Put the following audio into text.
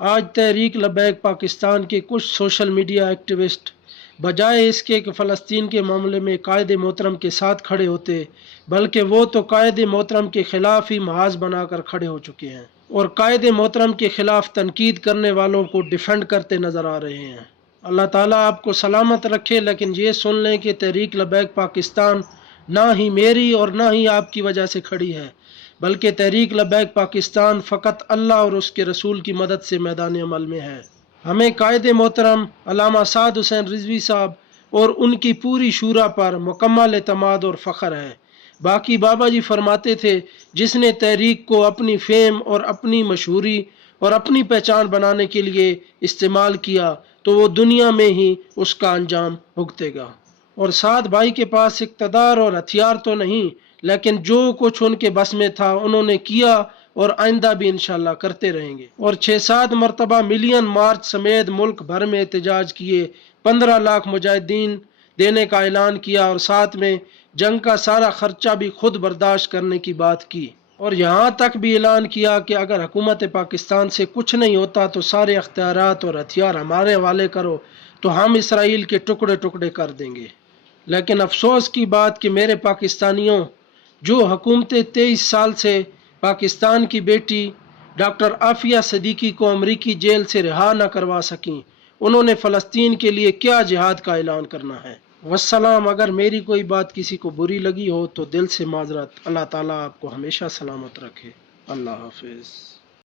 آج تحریک لبیک پاکستان کے کچھ سوشل میڈیا ایکٹیوسٹ بجائے اس کے کہ فلسطین کے معاملے میں قائد محترم کے ساتھ کھڑے ہوتے، بلکہ وہ تو قائد محترم کے خلاف ہی محاذ بنا کر کھڑے ہو چکے ہیں اور قائد محترم کے خلاف تنقید کرنے والوں کو ڈیفینڈ کرتے نظر آ رہے ہیں۔ اللہ تعالیٰ آپ کو سلامت رکھے، لیکن یہ سن لیں کہ تحریک لبیک پاکستان نہ ہی میری اور نہ ہی آپ کی وجہ سے کھڑی ہے، بلکہ تحریک لبیک پاکستان فقط اللہ اور اس کے رسول کی مدد سے میدان عمل میں ہے۔ ہمیں قائد محترم علامہ سعد حسین رضوی صاحب اور ان کی پوری شورا پر مکمل اعتماد اور فخر ہے۔ باقی بابا جی فرماتے تھے، جس نے تحریک کو اپنی فیم اور اپنی مشہوری اور اپنی پہچان بنانے کے لیے استعمال کیا تو وہ دنیا میں ہی اس کا انجام بھگتے گا۔ اور سعد بھائی کے پاس اقتدار اور ہتھیار تو نہیں، لیکن جو کچھ ان کے بس میں تھا انہوں نے کیا اور آئندہ بھی انشاءاللہ کرتے رہیں گے۔ اور 6-7 مرتبہ ملین مارچ سمیت ملک بھر میں احتجاج کیے، 15 لاکھ مجاہدین دینے کا اعلان کیا اور ساتھ میں جنگ کا سارا خرچہ بھی خود برداشت کرنے کی بات کی، اور یہاں تک بھی اعلان کیا کہ اگر حکومت پاکستان سے کچھ نہیں ہوتا تو سارے اختیارات اور ہتھیار ہمارے حوالے کرو تو ہم اسرائیل کے ٹکڑے ٹکڑے کر دیں گے۔ لیکن افسوس کی بات کہ میرے پاکستانیوں، جو حکومتیں 23 سال سے پاکستان کی بیٹی ڈاکٹر عافیہ صدیقی کو امریکی جیل سے رہا نہ کروا سکیں، انہوں نے فلسطین کے لیے کیا جہاد کا اعلان کرنا ہے۔ والسلام۔ اگر میری کوئی بات کسی کو بری لگی ہو تو دل سے معذرت۔ اللہ تعالیٰ آپ کو ہمیشہ سلامت رکھے۔ اللہ حافظ۔